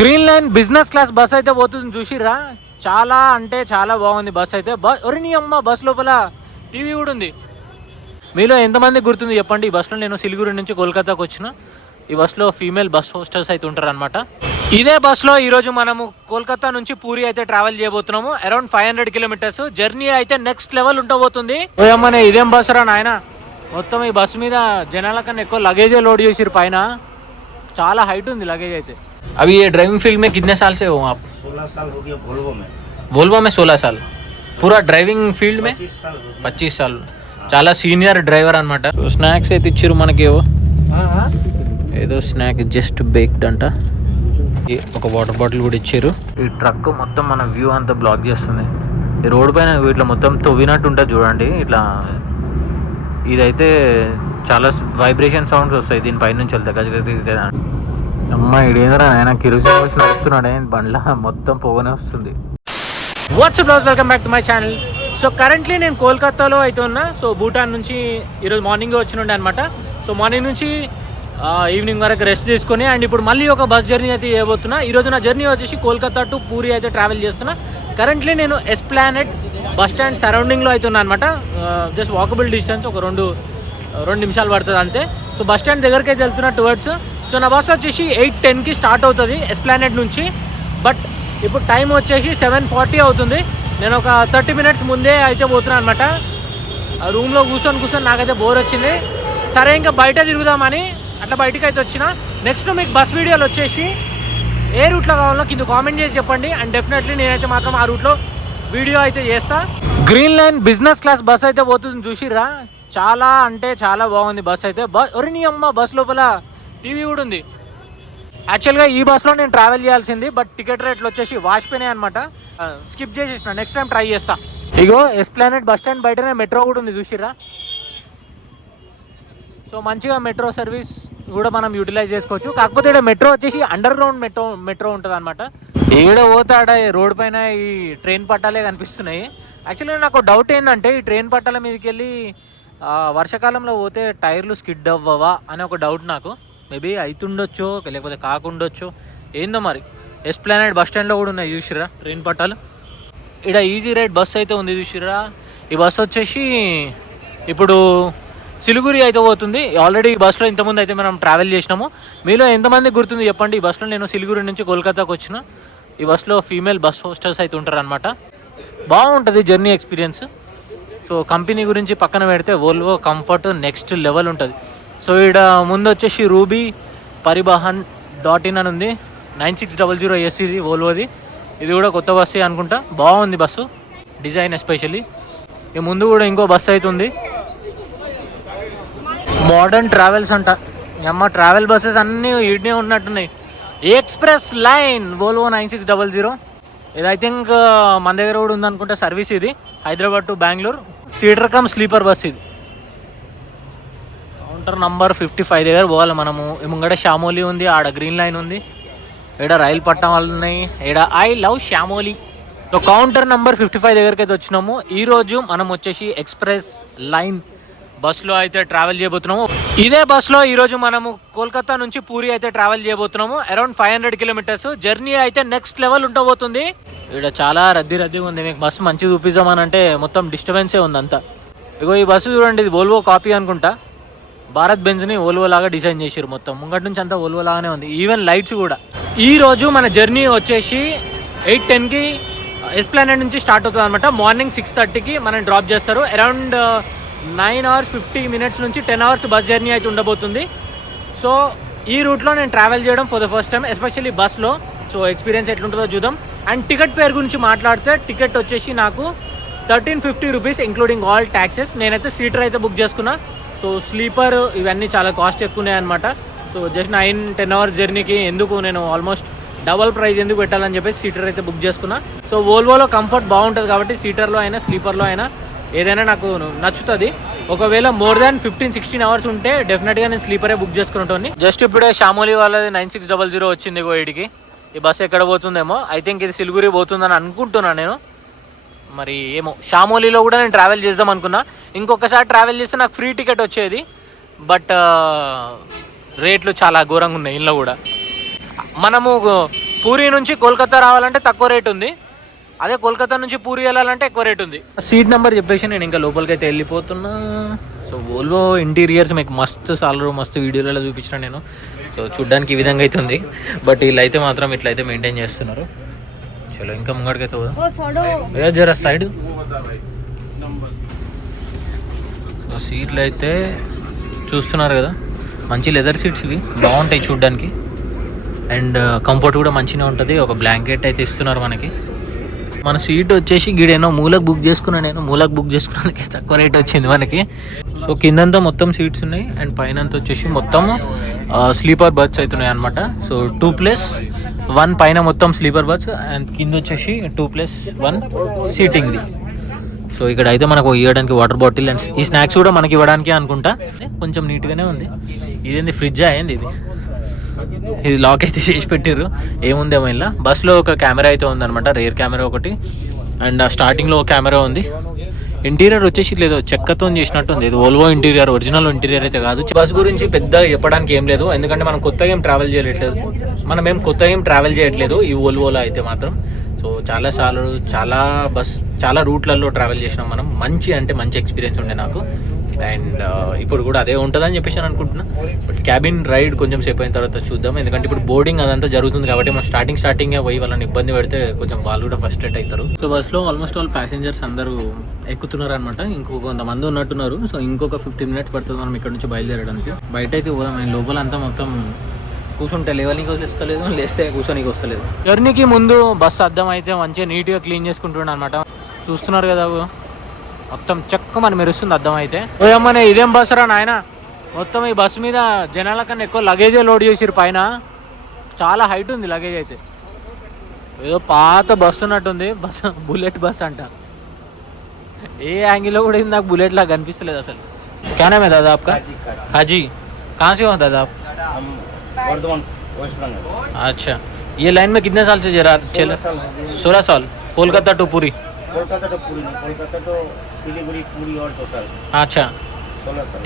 Green line business class bus అయితే పోతుంది చూసిరా చాలా అంటే చాలా బాగుంది బస్ అయితే. బస్ ఒరిని అమ్మ బస్ లోపల టీవీ కూడా ఉంది. మీలో ఎంతమంది గుర్తుంది చెప్పండి? ఈ బస్సులో నేను సిలిగురి నుంచి కోల్కతాకు వచ్చిన. ఈ బస్సులో ఫీమేల్ బస్ హోస్టర్స్ అయితే ఉంటారు అనమాట ఇదే బస్సులో ఈరోజు మనము కోల్కతా నుంచి పూరి అయితే ట్రావెల్ చేయబోతున్నాము. Around five hundred kilometres. Journey అయితే నెక్స్ట్ లెవెల్ ఉండబోతుంది. ఓయమ్మనే ఇదేం బస్సు రా నాయన? మొత్తం ఈ బస్సు మీద జనాల కన్నా ఎక్కువ లగేజే లోడ్ చేసిరు పైన. చాలా హైట్ ఉంది లగేజ్ అయితే. अभी ये ड्राइविंग फील्ड में कितने साल से हो आप सोलह साल हो गया वोल्वो में वोल्वो में सोलह साल पूरा డ్రైవింగ్ ఫీల్డ్ में पच्चीस साल हो गया పచ్చీస్ సార్లు చాలా సీనియర్ డ్రైవర్ అనమాట స్నాక్స్ అయితే ఇచ్చారు మనకి ఏవో ఏదో స్నాక్ జస్ట్ బేక్డ్ అంట ఈ ఒక వాటర్ బాటిల్ కూడా ఇచ్చారు ఈ ట్రక్ మొత్తం మన వ్యూ అంతా బ్లాక్ చేస్తుంది ఈ రోడ్ పైన ఇట్లా మొత్తం తవ్వినట్టు ఉంటుంది చూడండి ఇట్లా ఇదైతే చాలా వైబ్రేషన్ సౌండ్స్ వస్తాయి దీని పైన నుంచి వెళ్తాయి గజ గజ గజ అని. అమ్మ ఇడేంద్రా ఆయన కిరోసిన్ వచ్చి నడుస్తున్నాడే బండ్ల మొత్తం పొగనే వస్తుంది. What's up blouse welcome back to my channel so currently నేను కోల్కతాలో అయితే ఉన్నా. సో భూటాన్ నుంచి ఈరోజు మార్నింగ్ వచ్చినుండే అనమాట సో మార్నింగ్ నుంచి ఈవినింగ్ వరకు రెస్ట్ తీసుకొని అండ్ ఇప్పుడు మళ్ళీ ఒక బస్ జర్నీ అయితే చేయబోతున్నా. ఈరోజు నా జర్నీ వచ్చేసి కోల్కతా టు పూరి అయితే ట్రావెల్ చేస్తున్నా. కరెంట్లీ నేను ఎస్ ప్లానెట్ బస్ స్టాండ్ సరౌండింగ్లో అయితే ఉన్నా అనమాట జస్ట్ వాకబుల్ డిస్టెన్స్ ఒక రెండు రెండు నిమిషాలు పడుతుంది అంతే. సో బస్ స్టాండ్ దగ్గరికి అయితే వెళ్తున్నా టువర్డ్స్ సో నా బస్ వచ్చేసి ఎయిట్ టెన్కి స్టార్ట్ అవుతుంది ఎస్ప్లానెట్ నుంచి. బట్ ఇప్పుడు టైం వచ్చేసి సెవెన్ ఫార్టీ అవుతుంది. నేను ఒక థర్టీ మినిట్స్ ముందే అయితే పోతున్నాను అనమాట ఆ రూమ్లో కూర్చొని కూర్చొని నాకైతే బోర్ వచ్చింది. సరే ఇంకా బయట తిరుగుదామని అట్లా బయటకు అయితే వచ్చిన. నెక్స్ట్ మీకు బస్ వీడియోలు వచ్చేసి ఏ రూట్లో కావాలో కింద కామెంట్ చేసి చెప్పండి. అండ్ డెఫినెట్లీ నేనైతే మాత్రం ఆ రూట్లో వీడియో అయితే చేస్తా. Green line business class bus అయితే పోతుంది చూసిరా చాలా అంటే చాలా బాగుంది బస్ అయితే. బస్ ఒరిని అమ్మ బస్ లోపల టీవీ కూడా ఉంది. యాక్చువల్గా ఈ బస్సులో నేను ట్రావెల్ చేయాల్సింది బట్ టికెట్ రేట్లు వచ్చేసి వాచిపోయినాయి అనమాట స్కిప్ చేసేసిన. నెక్స్ట్ టైం ట్రై చేస్తా. ఇగో ఎస్ప్లానెట్ బస్ స్టాండ్ బయటనే మెట్రో కూడా ఉంది చూసిరా సో మంచిగా మెట్రో సర్వీస్ కూడా మనం యూటిలైజ్ చేసుకోవచ్చు. కాకపోతే ఇక్కడ మెట్రో వచ్చేసి అండర్ గ్రౌండ్ మెట్రో మెట్రో ఉంటుంది అనమాట ఈడ పోతాడ రోడ్ పైన ఈ ట్రైన్ పట్టాలే కనిపిస్తున్నాయి. యాక్చువల్గా నాకు డౌట్ ఏంటంటే ఈ ట్రైన్ పట్టాల మీదకి వెళ్ళి వర్షాకాలంలో పోతే టైర్లు స్కిడ్ అవ్వవా అని ఒక డౌట్ నాకు. మేబీ అవుతుండొచ్చు లేకపోతే కాకుండొచ్చు ఏందో మరి. ఎస్ప్లానెడ్ బస్ స్టాండ్లో కూడా ఉన్నాయి చూసిరా ట్రైన్ పట్టాలు. ఇక్కడ ఈజీ రైడ్ బస్ అయితే ఉంది చూసిరా ఈ బస్ వచ్చేసి ఇప్పుడు సిలిగురి అయితే పోతుంది. ఆల్రెడీ ఈ బస్సులో ఇంతకుముందు అయితే మనం ట్రావెల్ చేసినాము. మీలో ఎంతమంది గుర్తుంది చెప్పండి? ఈ బస్సులో నేను సిలిగురి నుంచి కోల్కతాకు వచ్చిన. ఈ బస్సులో ఫీమేల్ బస్ హోస్టర్స్ అయితే ఉంటారు అనమాట బాగుంటుంది జర్నీ ఎక్స్పీరియన్స్ సో కంపెనీ గురించి పక్కన పెడితే వోల్వో కంఫర్ట్ నెక్స్ట్ లెవెల్ ఉంటుంది. సో ఇక్కడ ముందు వచ్చేసి రూబీ పరివాహన్ డాట్ ఇన్ అని ఉంది nine six double zero S ఇది వోల్వోది. ఇది కూడా కొత్త బస్సు అనుకుంటా. బాగుంది బస్సు డిజైన్ ఎస్పెషల్లీ. ఈ ముందు కూడా ఇంకో బస్సు అయితే ఉంది మోడర్న్ ట్రావెల్స్ అంట. అమ్మ ట్రావెల్ బస్సెస్ అన్నీ ఈడనే ఉన్నట్టున్నాయి. Express line Volvo nine six double zero. ఇది ఐ థింక్ మన దగ్గర కూడా ఉందనుకుంటే సర్వీస్ ఇది. Hyderabad to Bengaluru. Seater cum sleeper bus ఇది. కౌంటర్ నంబర్ ఫిఫ్టీ ఫైవ్ దగ్గర పోవాలి మనము. ముంగడ షామోలి ఉంది ఆడ గ్రీన్ లైన్ ఉంది. ఈడ రైలు పట్టం వాళ్ళు ఉన్నాయి ఈడ I love Shamoli so counter number fifty five దగ్గరికి అయితే వచ్చినాము. ఈ రోజు మనం వచ్చేసి ఎక్స్ప్రెస్ లైన్ బస్సులో అయితే ట్రావెల్ చేయబోతున్నాము. ఇదే బస్సులో ఈరోజు మనము కోల్కతా నుంచి పూరి అయితే ట్రావెల్ చేయబోతున్నాము. Around five hundred kilometres journey అయితే నెక్స్ట్ లెవెల్ ఉండబోతుంది. ఇక్కడ చాలా రద్దీ రద్దీగా ఉంది. మీకు బస్సు మంచిగా చూపిద్దామని అంటే మొత్తం డిస్టర్బెన్సే ఉంది అంతా ఇగో ఈ బస్సు చూడండి ఇది వోల్వో కాపీ అనుకుంటా. భారత్ బెంజ్ని ఓల్వో లాగా డిజైన్ చేసారు మొత్తం. ముంగటి నుంచి అంతా ఓల్వో లాగానే ఉంది. ఈవెన్ లైట్స్ కూడా. ఈ రోజు మన జర్నీ వచ్చేసి ఎయిట్ టెన్కి ఎస్ప్లానెడ్ నుంచి స్టార్ట్ అవుతుంది అనమాట మార్నింగ్ సిక్స్ థర్టీకి మనం డ్రాప్ చేస్తారు. Around nine hours fifty minutes నుంచి టెన్ అవర్స్ బస్ జర్నీ అయితే ఉండబోతుంది. సో ఈ రూట్లో నేను ట్రావెల్ చేయడం for the first time especially బస్లో సో ఎక్స్పీరియన్స్ ఎట్లుంటుందో చూద్దాం. అండ్ టికెట్ ఫేర్ గురించి మాట్లాడితే టికెట్ వచ్చేసి నాకు thirteen fifty rupees including all taxes నేనైతే సీటర్ అయితే బుక్ చేసుకున్నా. సో స్లీపర్ ఇవన్నీ చాలా కాస్ట్ ఎక్కువనే అనమాట so just nine ten hours జర్నీకి ఎందుకు నేను ఆల్మోస్ట్ డబల్ ప్రైస్ ఎందుకు పెట్టాలని చెప్పేసి సీటర్ అయితే బుక్ చేసుకున్నా. సో ఓల్వోలో కంఫర్ట్ బాగుంటుంది కాబట్టి సీటర్లో అయినా స్లీపర్లో అయినా ఏదైనా నాకు నచ్చుతుంది. ఒకవేళ more than fifteen sixteen hours ఉంటే డెఫినెట్గా నేను స్లీపరే బుక్ చేసుకుంటాను జస్ట్ ఇప్పుడే షామోలి వాళ్ళది నైన్ సిక్స్ డబల్ జీరో వచ్చింది గోయిడికి ఈ బస్ ఎక్కడ పోతుందేమో? ఐ థింక్ ఇది సిలిగురి పోతుందని అనుకుంటున్నాను నేను. మరి ఏమో షామోలీలో కూడా నేను ట్రావెల్ చేద్దాం అనుకున్నా. ఇంకొకసారి ట్రావెల్ చేస్తే నాకు ఫ్రీ టికెట్ వచ్చేది. బట్ రేట్లు చాలా ఘోరంగా ఉన్నాయి ఇంట్లో కూడా. మనము పూరి నుంచి కోల్కతా రావాలంటే తక్కువ రేట్ ఉంది. అదే కోల్కతా నుంచి పూరి వెళ్ళాలంటే ఎక్కువ రేట్ ఉంది. సీట్ నెంబర్ చెప్పేసి నేను ఇంకా లోపలికి అయితే వెళ్ళిపోతున్నా. సో ఓల్వో ఇంటీరియర్స్ మీకు మస్తు సాలరు మస్తు వీడియోలలో చూపించిన నేను. సో చూడ్డానికి ఈ విధంగా అయితే ఉంది. బట్ వీళ్ళైతే మాత్రం ఇట్లయితే మెయింటైన్ చేస్తున్నారు. చలో ఇంకా ముంగడికైతే జర సైడ్. సీట్లు అయితే చూస్తున్నారు కదా. మంచి లెదర్ సీట్స్ ఇవి. బాగుంటాయి చూడ్డానికి. అండ్ uh, కంఫర్ట్ కూడా మంచిగా ఉంటుంది. ఒక బ్లాంకెట్ అయితే ఇస్తున్నారు మనకి. మన సీట్ వచ్చేసి గీడేనో మూలకు బుక్ చేసుకున్నా నేను. మూలకు బుక్ చేసుకున్నందుకే తక్కువ రేట్ వచ్చింది మనకి. సో కిందంతా మొత్తం సీట్స్ ఉన్నాయి. అండ్ పైన అంతా వచ్చేసి మొత్తం స్లీపర్ బర్త్స్ అవుతున్నాయి అనమాట సో టూ ప్లస్ వన్ పైన మొత్తం స్లీపర్ బర్త్స్ అండ్ కింద వచ్చేసి టూ ప్లస్ వన్ సీటింగ్ది సో ఇక్కడ అయితే మనకు ఇవ్వడానికి వాటర్ బాటిల్ అండ్ ఈ స్నాక్స్ కూడా మనకి ఇవ్వడానికి అనుకుంటా. కొంచెం నీట్గానే ఉంది. ఇదేంది ఫ్రిడ్జ్ అయింది ఇది? ఇది లాక్ అయితే చేసి పెట్టారు ఏముందేమో ఇలా బస్సులో ఒక కెమెరా అయితే ఉందన్నమాట. రేర్ కెమెరా ఒకటి. అండ్ స్టార్టింగ్లో ఒక కెమెరా ఉంది. ఇంటీరియర్ వచ్చేసి లేదు. చెక్కతో చేసినట్టు ఉంది. ఇది ఓల్వో ఇంటీరియర్ ఒరిజినల్ ఇంటీరియర్ అయితే కాదు. బస్ గురించి పెద్ద చెప్పడానికి ఏం లేదు. ఎందుకంటే మనం కొత్తగా ఏం ట్రావెల్ చేయట్లేదు. మనం ఏం కొత్తగా ఏం ట్రావెల్ చేయట్లేదు. ఈ ఓల్వోలో అయితే మాత్రం. సో చాలా సార్లు చాలా బస్ చాలా రూట్లలో ట్రావెల్ చేసినాం మనం. మంచి అంటే మంచి ఎక్స్పీరియన్స్ ఉండే నాకు. అండ్ uh, ఇప్పుడు కూడా అదే ఉంటుందని చెప్పేసి నేను అనుకుంటున్నా. బట్ క్యాబిన్ రైడ్ కొంచెం సేపు అయిన తర్వాత చూద్దాం. ఎందుకంటే ఇప్పుడు బోర్డింగ్ అదంతా జరుగుతుంది కాబట్టి మనం స్టార్టింగ్ స్టార్టింగ్ పోయి వాళ్ళని ఇబ్బంది పెడితే కొంచెం వాళ్ళు కూడా ఫస్ట్రేట్ అవుతారు. సో బస్లో ఆల్మోస్ట్ ఆల్ ప్యాసింజర్స్ అందరూ ఎక్కుతున్నారు అనమాట ఇంకో కొంతమంది ఉన్నట్టున్నారు. సో ఇంకొక ఫిఫ్టీన్ మినిట్స్ పడుతుంది మనం ఇక్కడ నుంచి బయలుదేరడానికి. బయట అయితే పోదాం. లోపల అంతా మొత్తం కూర్చుంటే లేవనికి వస్తలేదు లేస్తే కూర్చోనికి వస్తలేదు. జర్నీకి ముందు బస్సు అద్దం అయితే మంచిగా నీట్గా క్లీన్ చేసుకుంటున్నాడు అనమాట చూస్తున్నారు కదా. మొత్తం చెక్క మన మెరుస్తుంది అద్దం అయితే. ఓయమ్మనే ఇదేం బస్సు రా నాయన? మొత్తం ఈ బస్సు మీద జనాల కన్నా ఎక్కువ లగేజే లోడ్ చేసిరు పైన. చాలా హైట్ ఉంది లగేజ్ అయితే. ఏదో పాత బస్సు ఉన్నట్టుంది బస్ బుల్లెట్ బస్ అంట. ఏ యాంగిల్లో కూడా ఇది నాకు బుల్లెట్ లాగా కనిపిస్తలేదు అసలు. క్యానా మే దాదా ఆప్కా हाजी वेस्ट बंगाल अच्छा। ये लाइन में कितने साल से जरा चल सोलह साल? कोलकाता टू पुरी? कोलकाता तो पूरी कोलकाता तो सिलीगुड़ी पूरी और टोटल अच्छा।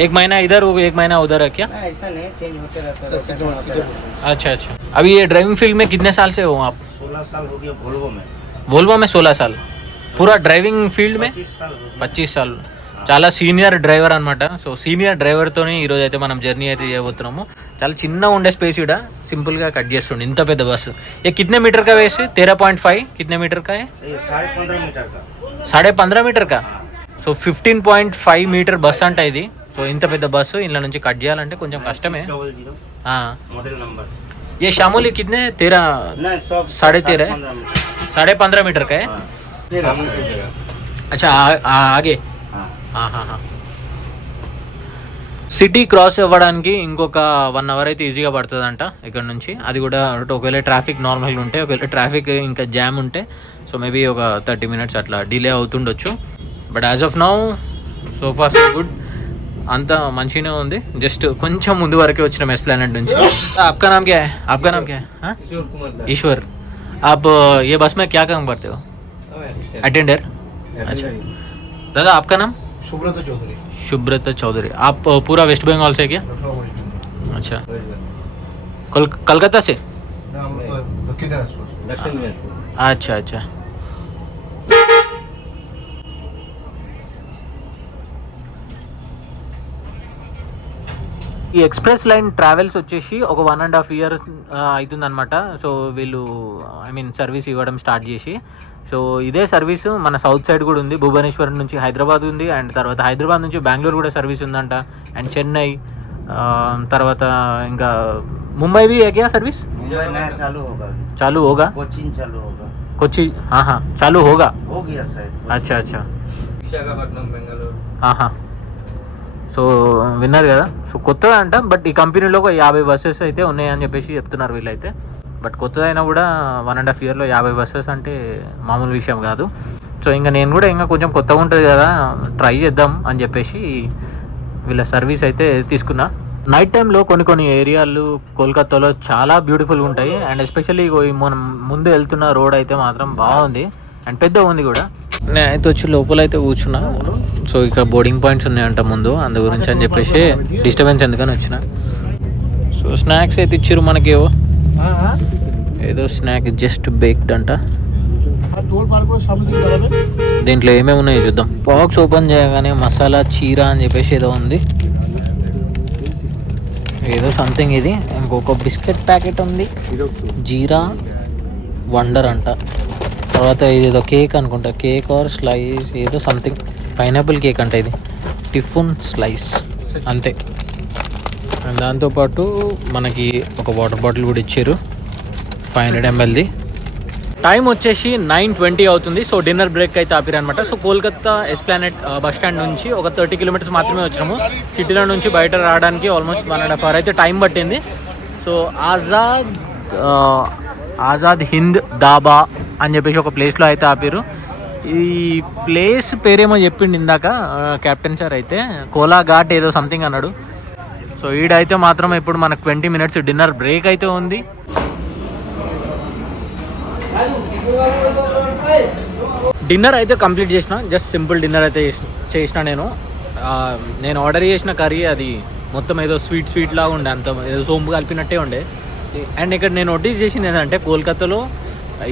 एक महीना इधर हो एक महीना उधर है क्या? ऐसा नहीं चेंज होते रहता है rotation होते रहता है। अच्छा अच्छा। अभी ये ड्राइविंग फ़ील्ड में कितने साल से हो आप? सोलह साल हो गया वोल्वो में। वोल्वो में सोलह साल। पूरा ड्राइविंग फ़ील्ड में? पच्चीस साल। हो गया పచ్చీస్ సార్లు చాలా సీనియర్ డ్రైవర్ అనమాట సో సీనియర్ డ్రైవర్తోని ఈరోజు అయితే మనం జర్నీ అయితే చేయబోతున్నాము చాలా చిన్న ఉండే స్పేస్ కూడా సింపుల్గా కట్ చేస్తుండే ఇంత పెద్ద బస్సు ఏ కితనే మీటర్ కా వేసి तेरह पॉइंट फाइव कितने मीटर का है ये साढ़े पंद्रह मीटर का సాడే పంద్రా మీటర్ కా so fifteen point five metre bus అంట ఇది సో ఇంత పెద్ద బస్సు ఇంట్లో నుంచి కట్ చేయాలంటే కొంచెం కష్టమే डबल जीरो हाँ मॉडल नंबर ये शामोली कितने तेरह नहीं सब साढ़े तेरह है? पंद्रह मीटर साढ़े पंद्रह मीटर का है हाँ फिर हम अच्छा आ- आ- आगे हाँ ఆహాహా. సిటీ క్రాస్ అవ్వడానికి ఇంకొక వన్ అవర్ అయితే ఈజీగా పడుతుందంట ఇక్కడ నుంచి అది కూడా ఒకవేళ ట్రాఫిక్ నార్మల్గా ఉంటే ఒకవేళ ట్రాఫిక్ ఇంకా జామ్ ఉంటే సో మేబీ ఒక థర్టీ మినిట్స్ అట్లా delay అవుతుండొచ్చు but as of now so far so good అంత మంచిగానే ఉంది జస్ట్ కొంచెం ముందు వరకే వచ్చిన మెస్ ప్లానెట్ నుంచి आपका नाम क्या है आपका नाम क्या है हाँ? ईश्वर आप ये बस में क्या काम करते हो अटेंडर अच्छा दादा आपका नाम सुब्रत चौधरी शुभ्रत चौधरी आप अ, पूरा वेस्ट बंगाल से क्या अच्छा कल कलकत्ता से नाम दक्षिण दिनाजपुर अच्छा अच्छा ఈ ఎక్స్ప్రెస్ లైన్ ట్రావెల్స్ వచ్చేసి ఒక వన్ అండ్ హాఫ్ ఇయర్ అవుతుంది అనమాట సో వీళ్ళు ఐ మీన్ సర్వీస్ ఇవ్వడం స్టార్ట్ చేసి సో ఇదే సర్వీస్ మన సౌత్ సైడ్ కూడా ఉంది భువనేశ్వరం నుంచి హైదరాబాద్ ఉంది అండ్ తర్వాత హైదరాబాద్ నుంచి బెంగళూరు కూడా సర్వీస్ ఉందంట అండ్ చెన్నై ఆ, తర్వాత ఇంకా ముంబై भी है क्या सर्विस मुंबई नया चालू होगा चालू होगा कोचिन चालू होगा कोची हाँ हाँ चालू होगा हो गया शायद अच्छा अच्छा ఆహా సో విన్నారు కదా సో కొత్తగా అంట బట్ ఈ కంపెనీలో ఒక యాభై బస్సెస్ అయితే ఉన్నాయని చెప్పేసి చెప్తున్నారు వీళ్ళైతే బట్ కొత్తదైనా కూడా వన్ అండ్ హాఫ్ ఇయర్లో యాభై బస్సెస్ అంటే మామూలు విషయం కాదు. సో ఇంకా నేను కూడా ఇంకా కొంచెం కొత్తగా ఉంటుంది కదా ట్రై చేద్దాం అని చెప్పేసి వీళ్ళ సర్వీస్ అయితే తీసుకున్నా. నైట్ టైంలో కొన్ని కొన్ని ఏరియాలు కోల్కతాలో చాలా బ్యూటిఫుల్గా ఉంటాయి. అండ్ ఎస్పెషల్లీ మనం ముందు వెళ్తున్న రోడ్ అయితే మాత్రం బాగుంది. అండ్ పెద్ద ఉంది కూడా. నేను అయితే వచ్చి లోపల అయితే కూర్చున్నా. సో ఇక్కడ బోర్డింగ్ పాయింట్స్ ఉన్నాయంట ముందు అందు గురించి అని చెప్పేసి డిస్టర్బెన్స్ ఎందుకని వచ్చిన. సో స్నాక్స్ అయితే ఇచ్చారు మనకేవో ఏదో స్నాక్ జస్ట్ బేక్డ్ అంట. దీంట్లో ఏమేమి ఉన్నాయి చూద్దాం. బాక్స్ ఓపెన్ చేయగానే మసాలా చీరా అని చెప్పేసి ఏదో ఉంది. ఏదో సంథింగ్ ఇది. ఇంకొక బిస్కెట్ ప్యాకెట్ ఉంది. జీరా వండర్ అంట. తర్వాత ఇది ఏదో కేక్ అనుకుంటా. కేక్ ఆర్ స్లైస్ ఏదో సంథింగ్ పైనాపిల్ కేక్ అంట ఇది. Tiffin slice. అంతే. దాంతోపాటు మనకి ఒక వాటర్ బాటిల్ కూడా ఇచ్చారు. ఫైవ్ హండ్రెడ్ ఎంఎల్ది. టైం వచ్చేసి నైన్ ట్వంటీ అవుతుంది. సో డిన్నర్ బ్రేక్ అయితే ఆపిరనమాట so Kolkata Esplanade bus stand నుంచి ఒక థర్టీ కిలోమీటర్స్ మాత్రమే వచ్చినాము. సిటీలో నుంచి బయట రావడానికి almost one and half hour అయితే టైం పట్టింది. సో ఆజాద్ ఆజాద్ హింద్ దాబా అని చెప్పేసి ఒక ప్లేస్లో అయితే ఆపిరు. ఈ ప్లేస్ పేరేమో చెప్పిండు ఇందాక కెప్టెన్ సార్ అయితే. కోలా ఘాట్ ఏదో సంథింగ్ అన్నాడు. సో ఈడైతే మాత్రం ఇప్పుడు మనకు ట్వంటీ మినిట్స్ డిన్నర్ బ్రేక్ అయితే ఉంది. డిన్నర్ అయితే కంప్లీట్ చేసిన జస్ట్ సింపుల్ డిన్నర్ అయితే చేసిన నేను. నేను ఆర్డర్ చేసిన కర్రీ అది మొత్తం ఏదో స్వీట్ స్వీట్ లాగా ఉండే అంత ఏదో సోంపు కలిపినట్టే ఉండే. అండ్ ఇక్కడ నేను నోటీస్ చేసింది ఏంటంటే కోల్కతాలో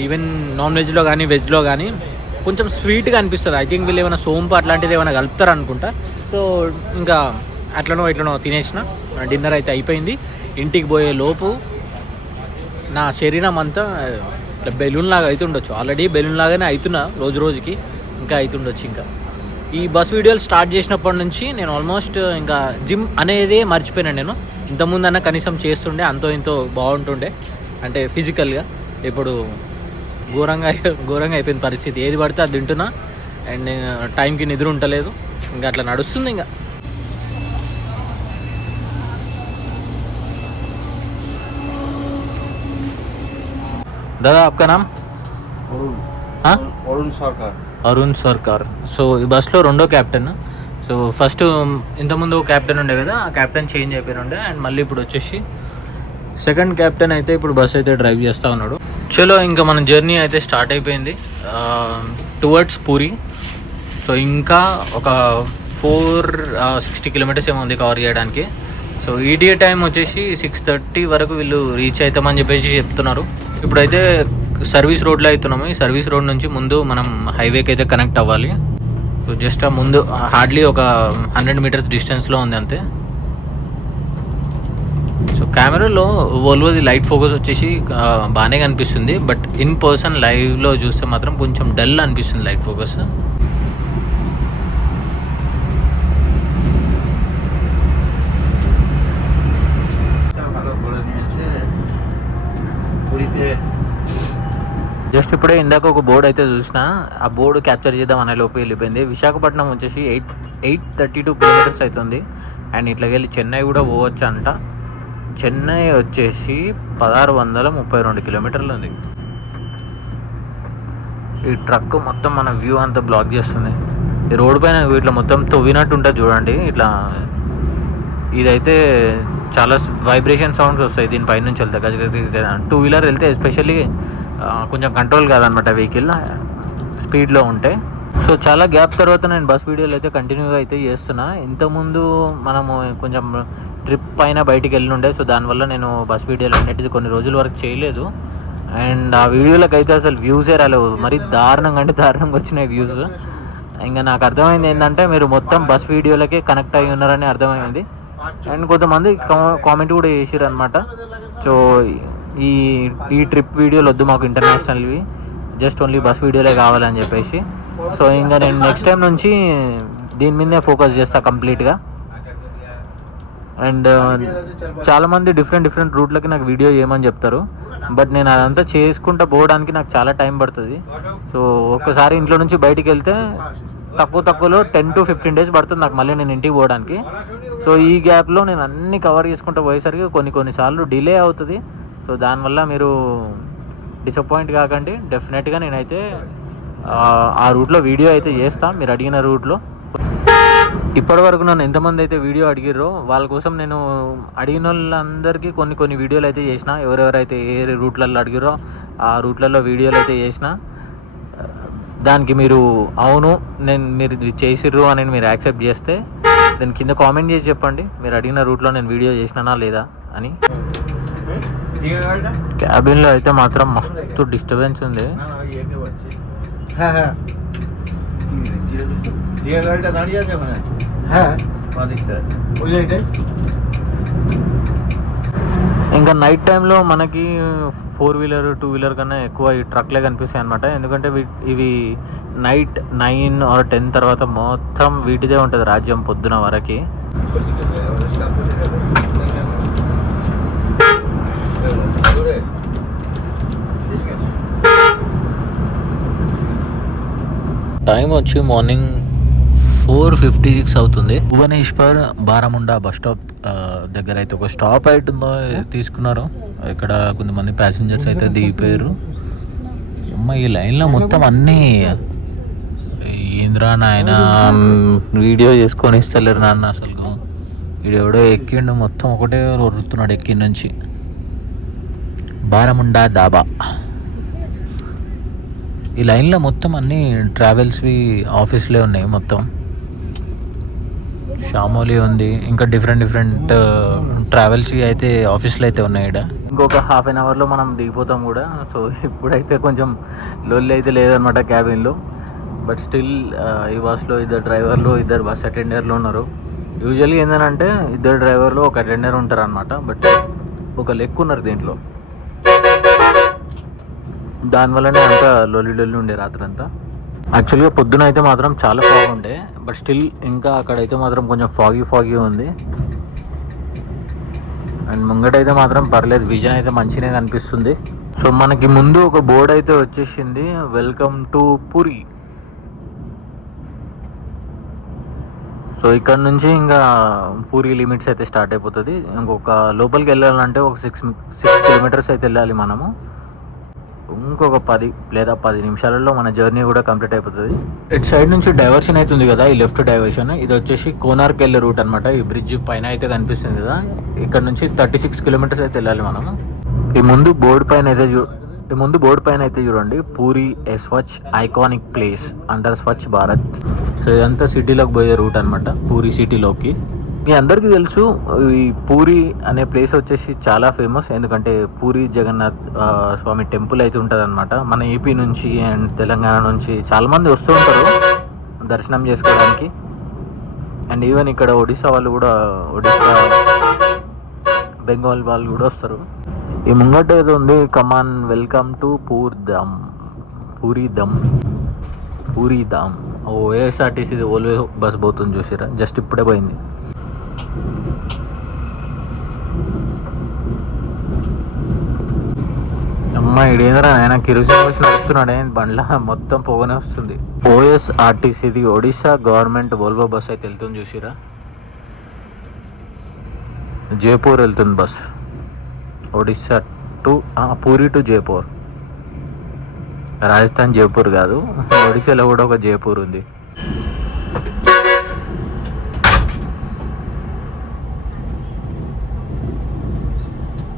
ఈవెన్ నాన్ వెజ్లో కానీ వెజ్లో కానీ కొంచెం స్వీట్గా అనిపిస్తుంది. ఐ థింక్ వీళ్ళు ఏమైనా సోంపు అట్లాంటిది ఏమైనా కలుపుతారు అనుకుంటా సో ఇంకా అట్లనో ఇట్లనో తినేసిన. డిన్నర్ అయితే అయిపోయింది. ఇంటికి పోయే లోపు నా శరీరం అంతా బెలూన్ లాగా అవుతుండొచ్చు ఆల్రెడీ బెలూన్ లాగానే అవుతున్నా రోజు రోజుకి ఇంకా అవుతుండొచ్చు ఇంకా. ఈ బస్ వీడియోలు స్టార్ట్ చేసినప్పటి నుంచి నేను ఆల్మోస్ట్ ఇంకా జిమ్ అనేది మర్చిపోయినా నేను. ఇంతకుముందు అన్న కనీసం చేస్తుండే అంతో ఇంతో బాగుంటుండే. అంటే ఫిజికల్గా ఇప్పుడు ఘోరంగా అయి- ఘోరంగా అయిపోయింది పరిస్థితి. ఏది పడితే అది తింటున్నా. అండ్ టైంకి నిద్ర ఉండలేదు. ఇంకా అట్లా నడుస్తుంది ఇంకా. దాదా आपका नाम अरुण हाँ अरुण सरकार అరుణ్ సర్కార్ సో ఈ బస్లో రెండో క్యాప్టెన్ సో ఫస్ట్ ఇంతకుముందు ఒక క్యాప్టెన్ ఉండే కదా ఆ క్యాప్టెన్ చేంజ్ అయిపోయినుండే అండ్ మళ్ళీ ఇప్పుడు వచ్చేసి సెకండ్ క్యాప్టెన్ అయితే ఇప్పుడు బస్ అయితే డ్రైవ్ చేస్తూ ఉన్నాడు చలో ఇంకా మన జర్నీ అయితే స్టార్ట్ అయిపోయింది టువర్డ్స్ పూరి సో ఇంకా ఒక ఫోర్ సిక్స్టీ కిలోమీటర్స్ ఏమో ఉంది కవర్ చేయడానికి సో ఈడిఏ టైం వచ్చేసి సిక్స్ థర్టీ వరకు వీళ్ళు రీచ్ అవుతామని చెప్పేసి చెప్తున్నారు ఇప్పుడైతే సర్వీస్ రోడ్లో అవుతున్నాము. ఈ సర్వీస్ రోడ్ నుంచి ముందు మనం హైవేకి అయితే కనెక్ట్ అవ్వాలి. సో జస్ట్ ఆ ముందు హార్డ్లీ ఒక హండ్రెడ్ మీటర్స్ డిస్టెన్స్లో ఉంది అంతే. సో కెమెరాలో వోల్వోది లైట్ ఫోకస్ వచ్చేసి బాగానే కనిపిస్తుంది. బట్ ఇన్ పర్సన్ లైవ్లో చూస్తే మాత్రం కొంచెం డల్ అనిపిస్తుంది లైట్ ఫోకస్. జస్ట్ ఇప్పుడే ఇందాక ఒక బోర్డు అయితే చూసిన ఆ బోర్డు క్యాప్చర్ చేద్దాం అనే లోపు వెళ్ళిపోయింది. విశాఖపట్నం వచ్చేసి eight eight thirty two kilometres అవుతుంది. అండ్ ఇట్లా వెళ్ళి చెన్నై కూడా పోవచ్చు అంట చెన్నై వచ్చేసి పదహారు వందల ముప్పై రెండు కిలోమీటర్లు ఉంది. ఈ ట్రక్ మొత్తం మన వ్యూ అంతా బ్లాక్ చేస్తుంది. ఈ రోడ్ పైన ఇట్లా మొత్తం తవ్వినట్టు ఉంటుంది చూడండి. ఇట్లా ఇదైతే చాలా వైబ్రేషన్ సౌండ్స్ వస్తాయి దీని పైన నుంచి వెళ్తే గజ గజ. టూ వీలర్ వెళ్తే ఎస్పెషల్లీ కొంచెం కంట్రోల్ కాదనమాట వెహికల్ స్పీడ్లో ఉంటే. సో చాలా గ్యాప్ తర్వాత నేను బస్ వీడియోలు అయితే కంటిన్యూగా అయితే చేస్తున్నా. ఇంతకుముందు మనము కొంచెం ట్రిప్ పైన బయటికి వెళ్ళి ఉండే సో దానివల్ల నేను బస్ వీడియోలు అన్నిటిది కొన్ని రోజుల వరకు చేయలేదు. అండ్ ఆ వీడియోలకు అయితే అసలు వ్యూసే రాలేవు. మరి దారుణంగా అంటే దారుణంగా వచ్చినాయి వ్యూస్ ఇంకా నాకు అర్థమైంది ఏంటంటే మీరు మొత్తం బస్ వీడియోలకే కనెక్ట్ అయి ఉన్నారని అర్థమైంది. అండ్ కొంతమంది కామెంట్ కూడా చేసిర్రు అనమాట సో ఈ ఈ ట్రిప్ వీడియోలు వద్దు మాకు ఇంటర్నేషనల్వి జస్ట్ ఓన్లీ బస్ వీడియోలే కావాలని చెప్పేసి. సో ఇంకా నేను నెక్స్ట్ టైం నుంచి దీని మీదే ఫోకస్ చేస్తా కంప్లీట్గా అండ్ చాలామంది డిఫరెంట్ డిఫరెంట్ రూట్లకి నాకు వీడియో చేయమని చెప్తారు. బట్ నేను అదంతా చేసుకుంటా పోవడానికి నాకు చాలా టైం పడుతుంది. సో ఒక్కసారి ఇంట్లో నుంచి బయటికి వెళ్తే తక్కువ తక్కువలో టెన్ టు ఫిఫ్టీన్ డేస్ పడుతుంది నాకు మళ్ళీ నేను ఇంటికి పోవడానికి. సో ఈ గ్యాప్లో నేను అన్ని కవర్ చేసుకుంటూ పోయేసరికి కొన్ని కొన్నిసార్లు డిలే అవుతుంది. సో దానివల్ల మీరు డిసప్పాయింట్ కాకండి. డెఫినెట్గా నేనైతే ఆ, రూట్లో వీడియో అయితే చేస్తాను మీరు అడిగిన రూట్లో. ఇప్పటి వరకు నన్ను ఎంతమంది అయితే వీడియో అడిగిర్రో వాళ్ళ కోసం నేను అడిగిన వాళ్ళందరికీ కొన్ని కొన్ని వీడియోలు అయితే చేసిన. ఎవరెవరైతే ఏ రూట్లలో అడిగిరో ఆ రూట్లలో వీడియోలు అయితే చేసిన. దానికి మీరు అవును నేను మీరు చేసిర్రు అని మీరు యాక్సెప్ట్ చేస్తే దాని కింద కామెంట్ చేసి చెప్పండి. మీరు అడిగిన రూట్లో నేను వీడియో చేసినానా లేదా అని. క్యాబిన్లో అయితే మాత్రం మస్తు డిస్టర్బెన్స్ ఉంది. ఇంకా నైట్ టైంలో మనకి ఫోర్ వీలర్ టూ వీలర్ కన్నా ఎక్కువ ఈ ట్రక్లే కనిపిస్తాయి అనమాట ఎందుకంటే ఇవి నైట్ నైన్ ఆర్ టెన్ తర్వాత మొత్తం వీటిదే ఉంటుంది రాజ్యం పొద్దున వరకు. టైం వచ్చి మార్నింగ్ ఫోర్ ఫిఫ్టీ సిక్స్ అవుతుంది. భువనేశ్వర్ బారాముండా బస్ స్టాప్ దగ్గర అయితే ఒక స్టాప్ అవుతుందో తీసుకున్నారు. ఇక్కడ కొంతమంది ప్యాసింజర్స్ అయితే దిగిపోయారు. అమ్మ ఈ లైన్లో మొత్తం అన్నీ ఏంద్రా నాయన వీడియో చేసుకొని ఇస్తలేరు నాన్న అసలు. వీడు ఎవడో ఎక్కిండు మొత్తం ఒకటే వరుతున్నాడు ఎక్కి నుంచి. బారముండా దాబా ఈ లైన్లో మొత్తం అన్ని ట్రావెల్స్వి ఆఫీస్లే ఉన్నాయి మొత్తం. షామోలి ఉంది ఇంకా డిఫరెంట్ డిఫరెంట్ ట్రావెల్స్ అయితే ఆఫీస్లో అయితే ఉన్నాయి ఇక్కడ ఇంకొక హాఫ్ అన్ అవర్లో మనం దిగిపోతాం కూడా. సో ఇప్పుడైతే కొంచెం లొల్లి అయితే లేదనమాట క్యాబిన్లో. బట్ స్టిల్ ఈ బస్లో ఇద్దరు డ్రైవర్లు ఇద్దరు బస్ అటెండర్లు ఉన్నారు. యూజువల్లీ ఏంటంటే ఇద్దరు డ్రైవర్లు ఒక అటెండర్ ఉంటారు అనమాట బట్ ఒక లెక్ ఉన్నారు దీంట్లో. దానివల్లనే అంతా లొల్లి లొల్లి ఉండే రాత్రంతా. యాక్చువల్గా పొద్దున అయితే మాత్రం చాలా ఫాగ్ ఉండే. బట్ స్టిల్ ఇంకా అక్కడైతే మాత్రం కొంచెం ఫాగీ ఫాగీ ఉంది. అండ్ ముంగటైతే మాత్రం పర్లేదు. విజన్ అయితే మంచిగానే కనిపిస్తుంది. సో మనకి ముందు ఒక బోర్డ్ అయితే వచ్చేసింది. వెల్కమ్ టు పూరి సో ఇక్కడ నుంచి ఇంకా పూరి లిమిట్స్ అయితే స్టార్ట్ అయిపోతుంది. ఇంకొక లోపలికి వెళ్ళాలంటే ఒక సిక్స్ సిక్స్ కిలోమీటర్స్ అయితే వెళ్ళాలి మనము. ఇంకొక పది లేదా పది నిమిషాలలో మన జర్నీ కూడా కంప్లీట్ అయిపోతుంది. ఇటు సైడ్ నుంచి డైవర్షన్ అవుతుంది కదా ఈ లెఫ్ట్ డైవర్షన్ ఇది వచ్చేసి కోనార్క్ వెళ్ళే రూట్ అనమాట ఈ బ్రిడ్జ్ పైన అయితే కనిపిస్తుంది కదా. ఇక్కడ నుంచి థర్టీ సిక్స్ కిలోమీటర్స్ అయితే వెళ్ళాలి మనం. ఈ ముందు బోర్డు పైన అయితే చూ ఈ ముందు బోర్డు పైన అయితే చూడండి. Puri A Swachh iconic place under Swachh Bharat. So ఇదంతా సిటీలోకి పోయే రూట్ అనమాట పూరి సిటీలోకి మీ అందరికీ తెలుసు ఈ పూరి అనే ప్లేస్ వచ్చేసి చాలా ఫేమస్ ఎందుకంటే పూరి జగన్నాథ్ స్వామి టెంపుల్ అయితే ఉంటుంది అనమాట మన ఏపీ నుంచి అండ్ తెలంగాణ నుంచి చాలా మంది వస్తూ ఉంటారు దర్శనం చేసుకోవడానికి. అండ్ ఈవెన్ ఇక్కడ ఒడిశా వాళ్ళు కూడా ఒడిశా బెంగాల్ వాళ్ళు కూడా వస్తారు. ఈ ముంగట ఏదో ఉంది come on welcome to poor dum puri dum పూరి దామ్ ఓ ఏఎస్ఆర్టీసీ ఓల్వే బస్ పోతుంది చూసిరా జస్ట్ ఇప్పుడే పోయింది. అమ్మ ఇడేంద్రా ఆయన కిరోసిన్ వచ్చి నడుస్తున్నాడే బండ్ల మొత్తం పొగనే వస్తుంది. ఓఎస్ఆర్టీసీది ఒడిశా గవర్నమెంట్ వోల్వో బస్ అయితే వెళ్తుంది చూసిరా? జైపూర్ వెళ్తుంది bus. Odisha to Puri to Jaipur. Rajasthan Jaipur కాదు. ఒడిశాలో కూడా ఒక జైపూర్ ఉంది.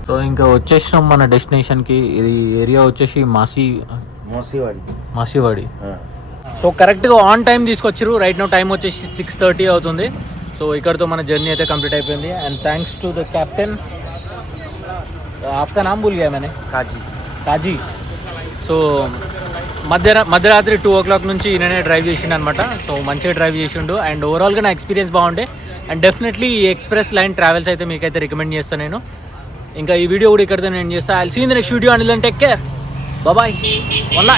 సో ఇంకా వచ్చేసినాం మన డెస్టినేషన్కి ఇది ఏరియా వచ్చేసి మాసి మాసీవాడి. మాసీవాడి. సో కరెక్ట్గా ఆన్ టైం తీసుకొచ్చారు రైట్ నో టైం వచ్చేసి సిక్స్ థర్టీ అవుతుంది. సో ఇక్కడతో మన జర్నీ అయితే కంప్లీట్ అయిపోయింది. And thanks to the captain ఆప్కా నామ్ భూల్ గయా కాజీ. కాజీ. సో మధ్య మధ్యరాత్రి టూ ఓ క్లాక్ నుంచి ఈయననే డ్రైవ్ చేసిండు అనమాట సో మంచిగా డ్రైవ్ చేసిండు. అండ్ ఓవరాల్గా నా ఎక్స్పీరియన్స్ బాగుండే. అండ్ డెఫినెట్లీ ఈ ఎక్స్ప్రెస్ లైన్ ట్రావెల్స్ అయితే మీకైతే రికమెండ్ చేస్తాను నేను. ఇంకా ఈ వీడియో కూడా ఇక్కడితో నేను చేస్తాను I seen the next video and take care bye bye one